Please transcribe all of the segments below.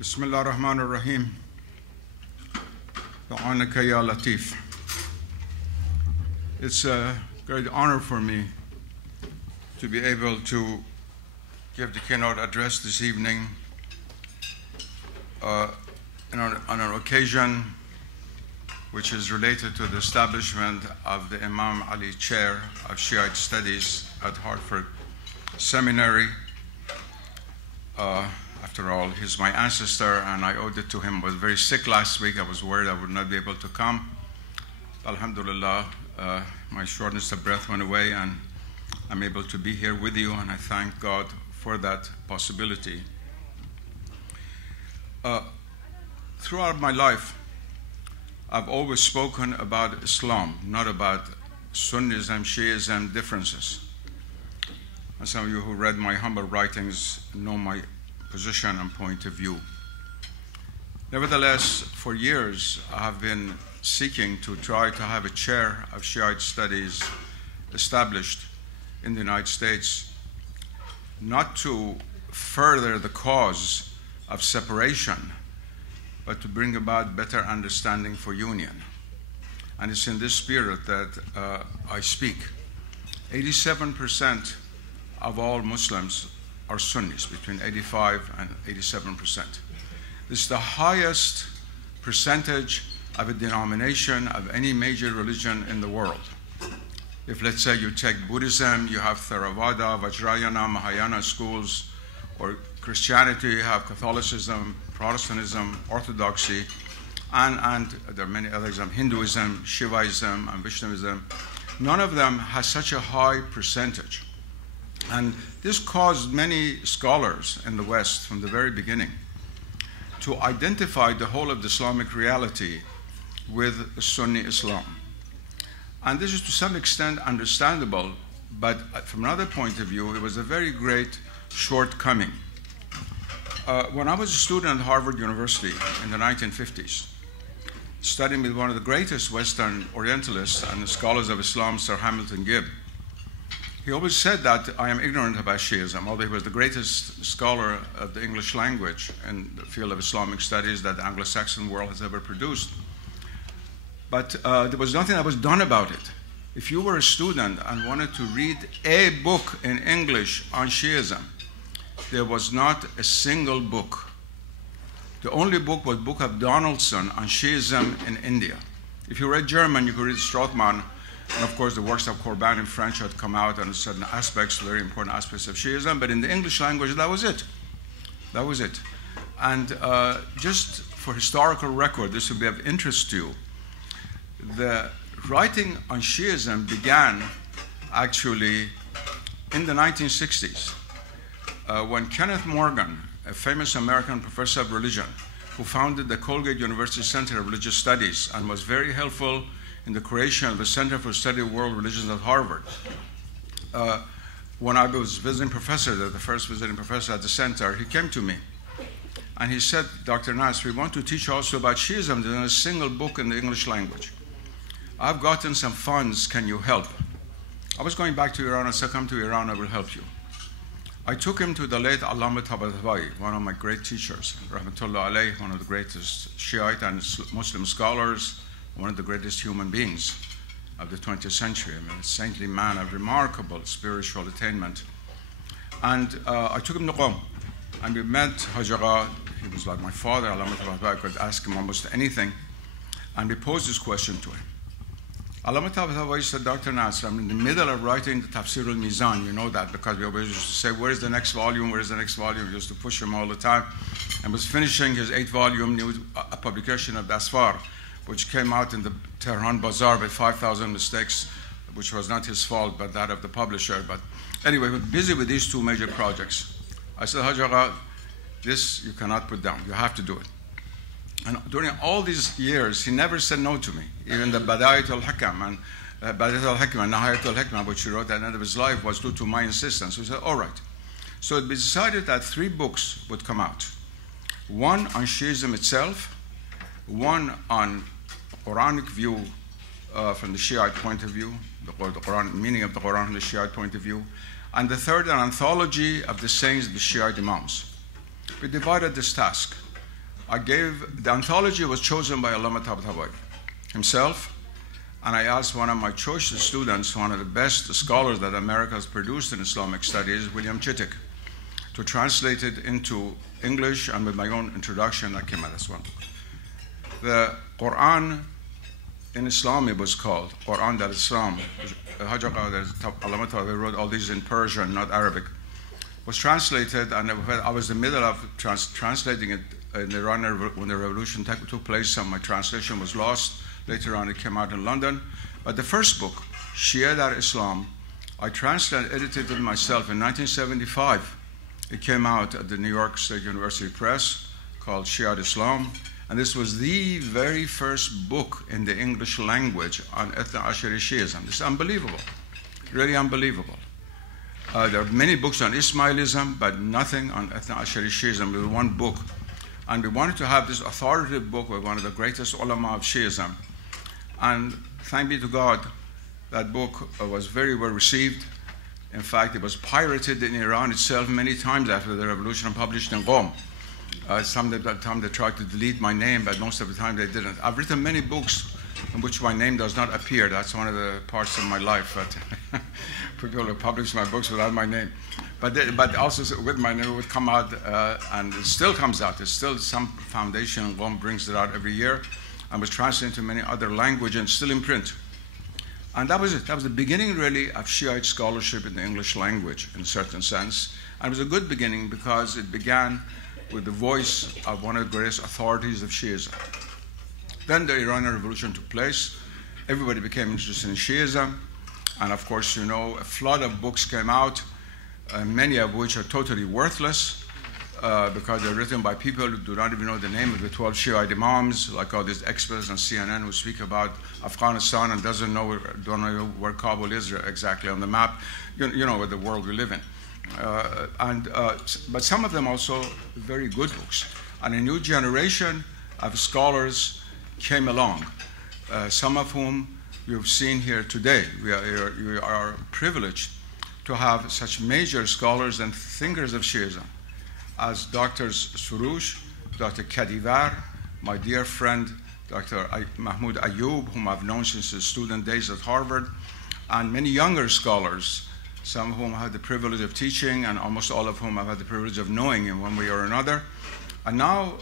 بسم الله الرحمن الرحيم. دعانك يا لطيف. It's a great honor for me to be able to give the keynote address this evening on an occasion which is related to the establishment of the Imam Ali Chair of Shi'ite Studies at Hartford Seminary. After all, he's my ancestor, and I owed it to him. I was very sick last week. I was worried I would not be able to come. Alhamdulillah, my shortness of breath went away, and I'm able to be here with you, and I thank God for that possibility. Throughout my life, I've always spoken about Islam, not about Sunnism, Shiism differences. And some of you who read my humble writings know my position and point of view. Nevertheless, for years, I have been seeking to try to have a chair of Shiite studies established in the United States, not to further the cause of separation, but to bring about better understanding for union. And it's in this spirit that I speak. 87% of all Muslims are Sunnis, between 85 and 87%. This is the highest percentage of a denomination of any major religion in the world. If, let's say, you take Buddhism, you have Theravada, Vajrayana, Mahayana schools, or Christianity, you have Catholicism, Protestantism, Orthodoxy, and there are many others, Hinduism, Shivaism, and Vaishnavism. None of them has such a high percentage. And this caused many scholars in the West from the very beginning to identify the whole of the Islamic reality with Sunni Islam. And this is to some extent understandable, but from another point of view, it was a very great shortcoming. When I was a student at Harvard University in the 1950s, studying with one of the greatest Western Orientalists and scholars of Islam, Sir Hamilton Gibb, he always said that I am ignorant about Shiism, although he was the greatest scholar of the English language in the field of Islamic studies that the Anglo-Saxon world has ever produced. But there was nothing that was done about it. If you were a student and wanted to read a book in English on Shiism, there was not a single book. The only book was the book of Donaldson on Shiism in India. If you read German, you could read Strothmann. And of course, the works of Corban in French had come out on certain aspects, very important aspects of Shiism, but in the English language, that was it. That was it. And just for historical record, this will be of interest to you, the writing on Shiism began actually in the 1960s when Kenneth Morgan, a famous American professor of religion, who founded the Colgate University Center of Religious Studies and was very helpful in the creation of the Center for Study of World Religions at Harvard. When I was visiting professor, the first visiting professor at the center, he came to me and he said, Dr. Nas, we want to teach also about Shiism. There's not a single book in the English language. I've gotten some funds, can you help? I was going back to Iran. I said, come to Iran, I will help you. I took him to the late Allama Tabatabai, one of my great teachers, Rahmatullah alayh, one of the greatest Shiite and Muslim scholars, one of the greatest human beings of the 20th century. I mean, a saintly man of remarkable spiritual attainment. And I took him to Qom, and we met Hajara. He was like my father. I could ask him almost anything. And we posed this question to him. Allama Tabatabai said, Dr. Nasr, I'm in the middle of writing the Tafsir al-Mizan. You know that because we always used to say, where's the next volume? Where's the next volume? We used to push him all the time. And was finishing his 8-volume new publication of Dasfar, which came out in the Tehran Bazaar with 5,000 mistakes, which was not his fault, but that of the publisher. But anyway, we're busy with these two major projects. I said, Hajara, this you cannot put down. You have to do it. And during all these years, he never said no to me. Even the Badayat al-Hikam and Nihayat al-Hikmah, which he wrote at the end of his life, was due to my insistence. So he said, all right. So it was decided that 3 books would come out. One on Shiism itself, one on Quranic view from the Shiite point of view, the Quran, meaning of the Quran from the Shiite point of view, and the third, an anthology of the sayings of the Shiite Imams. We divided this task. the anthology was chosen by Allama Tabatabai himself, and I asked one of my choicest students, one of the best scholars that America has produced in Islamic studies, William Chittick, to translate it into English, and with my own introduction, that came out as one book. The Quran in Islam, it was called Quran al-Islam. Allama Tabatabai wrote all these in Persian, not Arabic. Was translated, and I was in the middle of translating it in Iran when the revolution took place, and my translation was lost. Later on, it came out in London. But the first book, Shi'ite Islam, I translated and edited it myself in 1975. It came out at the New York State University Press called Shi'ite Islam. And this was the very first book in the English language on Ethna Ashari Shi'ism. This is unbelievable, really unbelievable. There are many books on Ismailism, but nothing on Ethna Ashari Shi'ism. There was one book. And we wanted to have this authoritative book with one of the greatest ulama of Shi'ism. And thank be to God, that book was very well received. In fact, it was pirated in Iran itself many times after the revolution and published in Qom. Some of the time they tried to delete my name, but most of the time they didn't. I've written many books in which my name does not appear. That's one of the parts of my life. But people who publish my books without my name. But also with my name, it would come out, and it still comes out. There's still some foundation in Qom brings it out every year, and was translated into many other languages and still in print. And that was it. That was the beginning, really, of Shiite scholarship in the English language, in a certain sense. And it was a good beginning because it began with the voice of one of the greatest authorities of Shi'ism. Then the Iranian Revolution took place. Everybody became interested in Shi'ism. And of course, you know, a flood of books came out, many of which are totally worthless because they're written by people who do not even know the name of the 12 Shiite Imams, like all these experts on CNN who speak about Afghanistan and don't know where Kabul is exactly on the map, you know, the world we live in. But some of them also very good books. And a new generation of scholars came along, some of whom you've seen here today. We are privileged to have such major scholars and thinkers of Shi'ism as Drs. Surush, Dr. Kadivar, my dear friend, Dr. Mahmoud Ayoub, whom I've known since his student days at Harvard, and many younger scholars, some of whom I had the privilege of teaching, and almost all of whom I've had the privilege of knowing in one way or another. And now,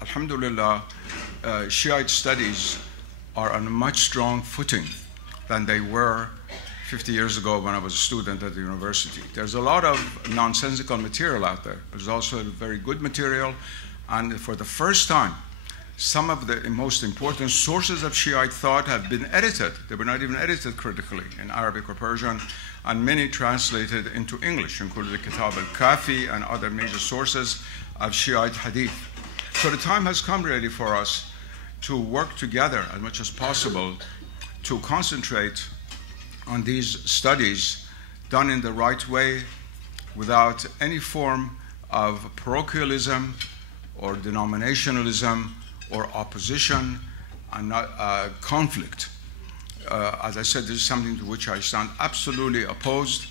alhamdulillah, Shiite studies are on a much strong footing than they were 50 years ago when I was a student at the university. There's a lot of nonsensical material out there. There's also very good material, and for the first time, some of the most important sources of Shiite thought have been edited. They were not even edited critically in Arabic or Persian, and many translated into English, including the Kitab al-Kafi and other major sources of Shiite hadith. So the time has come really for us to work together as much as possible to concentrate on these studies done in the right way without any form of parochialism or denominationalism or opposition and not, conflict. As I said, this is something to which I stand absolutely opposed,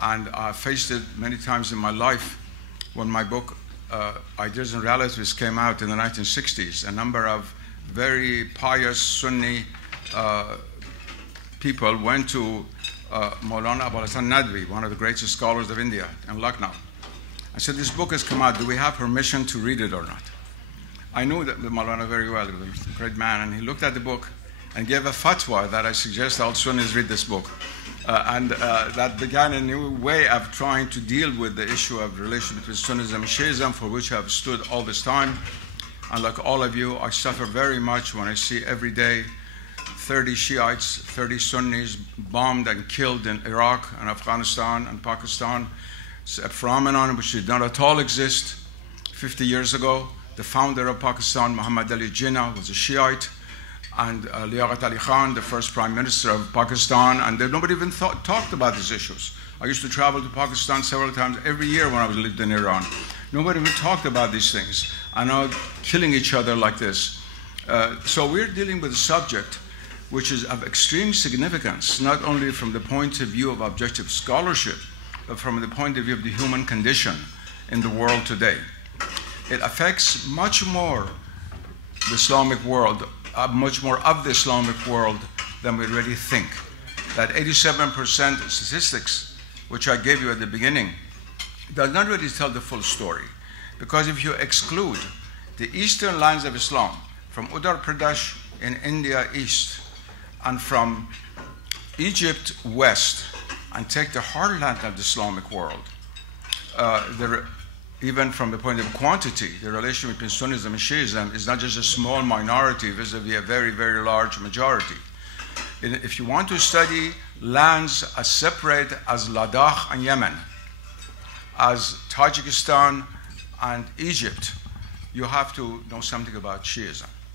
and I faced it many times in my life. When my book, Ideas and Relatives, came out in the 1960s, a number of very pious Sunni people went to Maulana Abul Hasan Nadwi, one of the greatest scholars of India, in Lucknow. I said, this book has come out. Do we have permission to read it or not? I knew that the Maulana very well. He was a great man, and he looked at the book and gave a fatwa that I suggest all Sunnis read this book. That began a new way of trying to deal with the issue of the relation between Sunnism and Shi'ism, for which I've stood all this time. And like all of you, I suffer very much when I see every day 30 Shiites, 30 Sunnis bombed and killed in Iraq and Afghanistan and Pakistan. It's a phenomenon which did not at all exist 50 years ago. The founder of Pakistan, Muhammad Ali Jinnah, was a Shiite, and Liaqat Ali Khan, the first Prime Minister of Pakistan, and nobody even talked about these issues. I used to travel to Pakistan several times every year when I lived in Iran. Nobody even talked about these things, and now killing each other like this. So we're dealing with a subject which is of extreme significance, not only from the point of view of objective scholarship, but from the point of view of the human condition in the world today. it affects much more the Islamic world, much more of the Islamic world than we really think. That 87% statistics, which I gave you at the beginning, does not really tell the full story. Because if you exclude the eastern lands of Islam, from Uttar Pradesh in India east, and from Egypt west, and take the heartland of the Islamic world, even from the point of quantity, the relation between Sunnism and Shi'ism is not just a small minority vis-a-vis a very, very large majority. If you want to study lands as separate as Ladakh and Yemen, as Tajikistan and Egypt, you have to know something about Shi'ism.